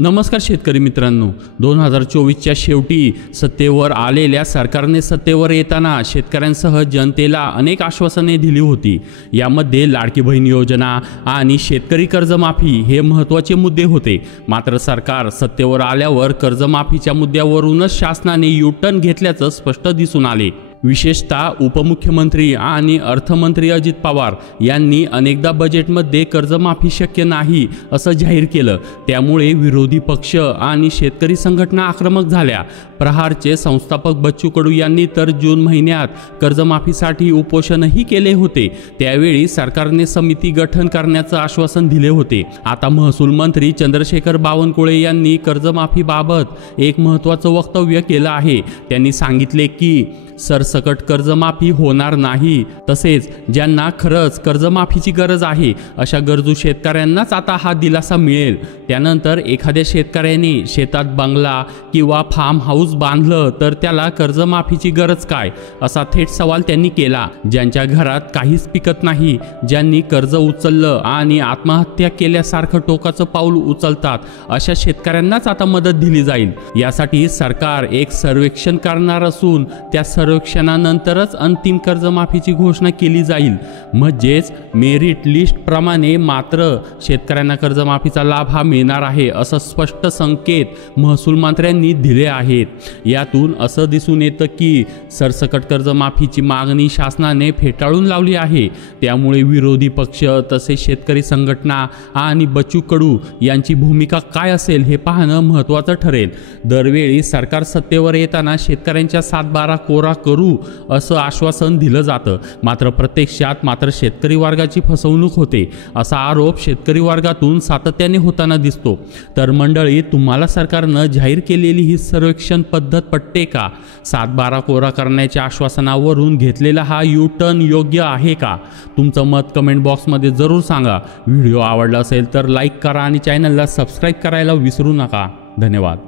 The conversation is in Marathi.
नमस्कार शेतकरी मित्रांनो, 2024च्या शेवटी सत्तेवर आलेल्या सरकारने सत्तेवर येताना शेतकऱ्यांसह जनतेला अनेक आश्वासने दिली होती। यामध्ये लाडकी बहीण योजना आणि शेतकरी कर्जमाफी हे महत्त्वाचे मुद्दे होते। मात्र सरकार सत्तेवर आल्यावर कर्जमाफीच्या मुद्द्यावरूनच शासनाने यू-टर्न घेतल्याचं स्पष्ट दिसून आले। विशेषतः उपमुख्यमंत्री आणि अर्थमंत्री अजित पवार यांनी अनेकदा बजेटमध्ये कर्जमाफी शक्य नाही असं जाहीर केलं। त्यामुळे विरोधी पक्ष आणि शेतकरी संघटना आक्रमक झाल्या। प्रहारचे संस्थापक बच्चू कडू यांनी तर जून महिन्यात कर्जमाफीसाठी उपोषणही केले होते। त्यावेळी सरकारने समिती गठन करण्याचं आश्वासन दिले होते। आता महसूल मंत्री चंद्रशेखर बावनकुळे यांनी कर्जमाफीबाबत एक महत्त्वाचं वक्तव्य केलं आहे। त्यांनी सांगितले की सरसकट कर्जमाफी होणार नाही, तसेच ज्यांना खरंच कर्जमाफीची गरज आहे अशा गरजू शेतकऱ्यांनाच आता हा दिलासा मिळेल। त्यानंतर एखाद्या शेतकऱ्याने शेतात बंगला किंवा फार्म हाऊस बांधलं तर त्याला कर्जमाफीची गरज काय, असा थेट सवाल त्यांनी केला। ज्यांच्या घरात काहीच पिकत नाही, ज्यांनी कर्ज उचललं आणि आत्महत्या केल्यासारखं टोकाचं पाऊल उचलतात, अशा शेतकऱ्यांनाच आता मदत दिली जाईल। यासाठी सरकार एक सर्वेक्षण करणार असून त्या सर्वेक्षणानंतरच अंतिम कर्जमाफीची घोषणा केली जाईल। म्हणजेच मेरिट लिस्ट प्रमाणे मात्र शेतकऱ्यांना कर्जमाफीचा लाभ हा मिळणार आहे, असं स्पष्ट संकेत महसूल मंत्र्यांनी दिले आहेत। यातून असं दिसून येतं की सरसकट कर्जमाफीची मागणी शासनाने फेटाळून लावली आहे। त्यामुळे विरोधी पक्ष तसेच शेतकरी संघटना आणि बच्चू कडू यांची भूमिका काय असेल हे पाहणं महत्त्वाचं ठरेल। दरवेळी सरकार सत्तेवर येताना शेतकऱ्यांच्या 7/12 कोरा करू असं आश्वासन दिलं जातं, मात्र प्रत्यक्षात शेतकरी वर्गाची फसवणूक होते, असा आरोप शेतकरी वर्गातून सातत्याने होताना दिसतो। तर मंडळी, तुम्हाला सरकारनं जाहीर केलेली ही सर्वेक्षण पद्धत पटते का? 7/12 कोरा करण्याच्या आश्वासनावरून घेतलेला हा यू-टर्न योग्य आहे का? तुमचं मत कमेंट बॉक्समध्ये जरूर सांगा। व्हिडिओ आवडला असेल तर लाईक करा आणि चॅनलला सबस्क्राईब करायला विसरू नका। धन्यवाद।